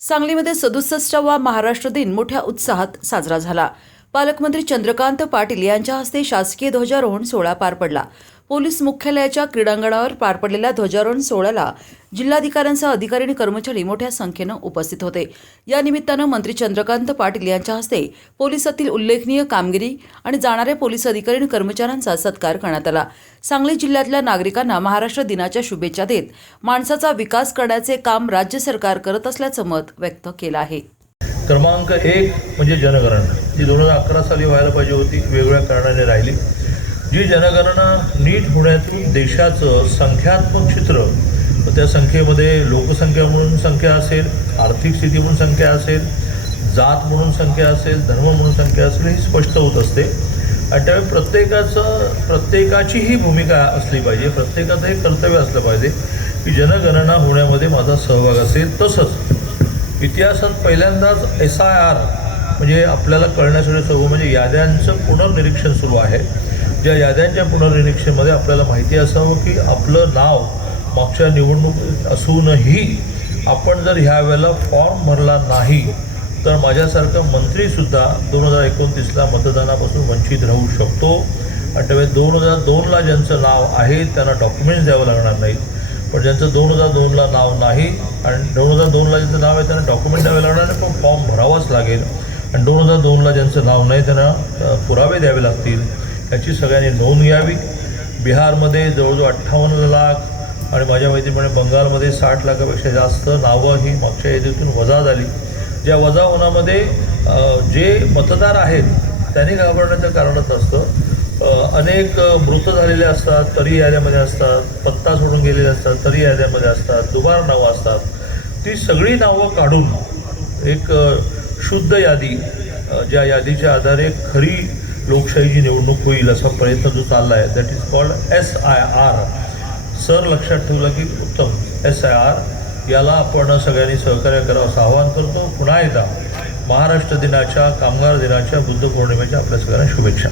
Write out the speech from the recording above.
सांगलीमध्ये 67वा महाराष्ट्र दिन मोठ्या उत्साहात साजरा झाला। पालकमंत्री चंद्रकांत पाटील यांच्या हस्ते शासकीय ध्वजारोहण सोहळा पार पडला। पोलीस मुख्यालयाच्या क्रीडांगणावर पार पडलेल्या ध्वजारोहण सोहळ्याला जिल्हाधिकाऱ्यांसह अधिकारी आणि कर्मचारी मोठ्या संख्येनं उपस्थित होते। या निमित्तानं मंत्री चंद्रकांत पाटील यांच्या हस्ते पोलिसातील उल्लेखनीय कामगिरी आणि जाणारे पोलीस अधिकारी आणि कर्मचाऱ्यांचा सत्कार करण्यात आला। सांगली जिल्ह्यातल्या नागरिकांना महाराष्ट्र दिनाच्या शुभेच्छा देत माणसाचा विकास करण्याचे काम राज्य सरकार करत असल्याचं मत व्यक्त केलं आहे। क्रमांक 1 म्हणजे जनगणना, जी 2011 साली व्हायला पाहिजे होती, वेगवेगळ्या कारणाने राहिली। जी जनगणना नीट होण्यातून देशाचं संख्यात्मक चित्र, त्या संख्येमध्ये लोकसंख्या म्हणून संख्या असेल, आर्थिक स्थिती म्हणून संख्या असेल, जात म्हणून संख्या असेल, धर्म म्हणून संख्या असेल, ही स्पष्ट होत असते। आणि त्यावेळी प्रत्येकाची ही भूमिका असली पाहिजे, प्रत्येकाचं हे कर्तव्य असलं पाहिजे की जनगणना होण्यामध्ये माझा सहभाग असेल। तसंच इतिहासात पहिल्यांदाच SIR म्हणजे आपल्याला कळण्यासाठी सर्व म्हणजे याद्यांचं पुनर्निरीक्षण सुरू आहे। ज्या याद्यांच्या पुनर्निरीक्षणामध्ये आपल्याला माहिती असावं की आपलं नाव मागच्या निवडणूक असूनही आपण जर ह्या वेळेला फॉर्म भरला नाही तर माझ्यासारखा मंत्रीसुद्धा 2029ला मतदानापासून वंचित राहू शकतो। आणि त्यावेळी 2002ला ज्यांचं नाव आहे त्यांना डॉक्युमेंट्स द्यावं लागणार नाहीत, पण ज्यांचं 2002ला नाव नाही आणि 2002ला ज्यांचं नाव आहे त्यांना डॉक्युमेंट द्यावे लागणार नाही, पण फॉर्म भरावाच लागेल। आणि 2002ला ज्यांचं नाव नाही त्यांना पुरावे द्यावे लागतील, याची सगळ्यांनी नोंद घ्यावी। बिहारमध्ये जवळजवळ 58 लाख आणि माझ्या माहितीप्रमाणे बंगालमध्ये 60 लाखापेक्षा जास्त नावं ही मागच्या यादीतून वजा झाली। ज्या वजा होण्यामध्ये जे मतदार आहेत त्यांनी घाबरण्याचं कारणच नसतं। अनेक मृत झालेले असतात तरी याद्यामध्ये असतात, पत्ता सोडून गेलेले असतात तरी याद्यामध्ये असतात, दुबार नावं असतात। ती सगळी नावं काढून एक शुद्ध यादी, ज्या यादीच्या आधारे खरी लोकशाहीची निवडणूक होईल असा प्रयत्न जो चालला आहे, that is called SIR। Sir लक्षात ठेवलं की उत्तम, SIR याला आपण सगळ्यांनी सहकार्य करावं असं आवाहन करतो। पुन्हा एकदा महाराष्ट्र दिनाच्या, कामगार दिनाच्या, बुद्ध पौर्णिमेच्या आपल्या सगळ्यांना शुभेच्छा।